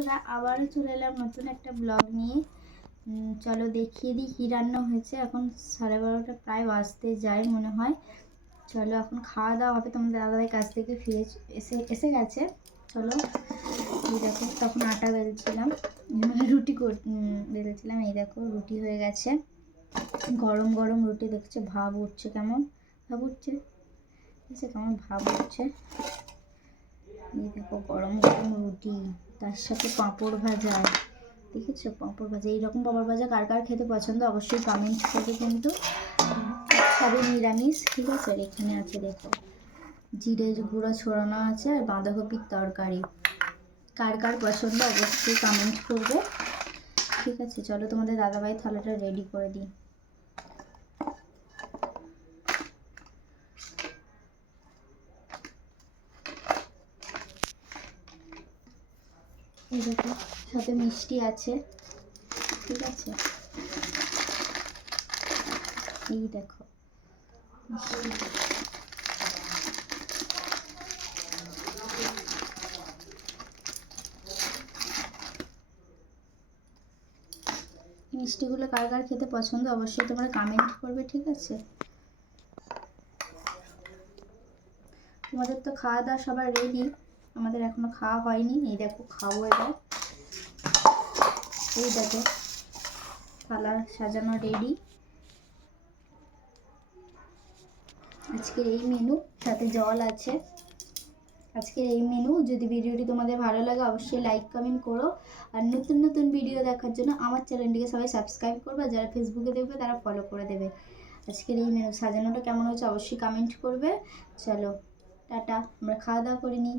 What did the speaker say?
বন্ধুরা, আবারও চলে এলাম নতুন একটা ব্লগ নিয়ে। চলো দেখিয়ে দিই কী রান্না হয়েছে। এখন 12:30 প্রায় বাজতে যায় মনে হয়। চলো এখন খাওয়া দাওয়া হবে। তোমাদের দাদাভাই কাছ থেকে ফিরে এসে গেছে। চলো এই দেখো, তখন আটা বেলছিলাম, রুটি বেলছিলাম। এই দেখো রুটি হয়ে গেছে, গরম গরম রুটি। দেখছো ভাব উঠছে, কেমন ভাব উঠছে, দেখছে কেমন ভাব উঠছে। এই দেখো গরম গরম রুটি, তার সাথে পাঁপড় ভাজা। দেখেছো পাঁপড় ভাজা? এইরকম পাঁপড় ভাজা কার কার খেতে পছন্দ অবশ্যই কমেন্ট করবে। কিন্তু সবই নিরামিষ, ঠিক আছে। আর এখানে আছে দেখো জিরে গুঁড়ো ছড়ানো আছে আর বাঁধাকপির তরকারি। কার কার পছন্দ অবশ্যই কমেন্ট করবে, ঠিক আছে। চলো তোমাদের দাদাভাই থালাটা রেডি করে দিই। এই দেখো সাথে মিষ্টি আছে, ঠিক আছে। এই দেখো মিষ্টিগুলো কার কার খেতে পছন্দ অবশ্যই তোমরা কমেন্ট করবে, ঠিক আছে। তোমাদের তো খাওয়া দাওয়া সবার রেডি, আমাদের এখনো খাওয়া হয়নি। এই দেখো খাবো এবার। এই দেখো থালা সাজানো রেডি। আজকের এই মেনু, সাথে জল আছে। আজকের এই মেনু। যদি ভিডিওটি তোমাদের ভালো লাগে অবশ্যই লাইক কমেন্ট করো। আর নতুন নতুন ভিডিও দেখার জন্য আমার চ্যানেলটিকে সবাই সাবস্ক্রাইব করবে। যারা ফেসবুকে দেখবে তারা ফলো করে দেবে। আজকের এই মেনু সাজানোটা কেমন হয়েছে অবশ্যই কমেন্ট করবে। চলো টাটা, আমরা খাওয়া দাওয়া করে নিই।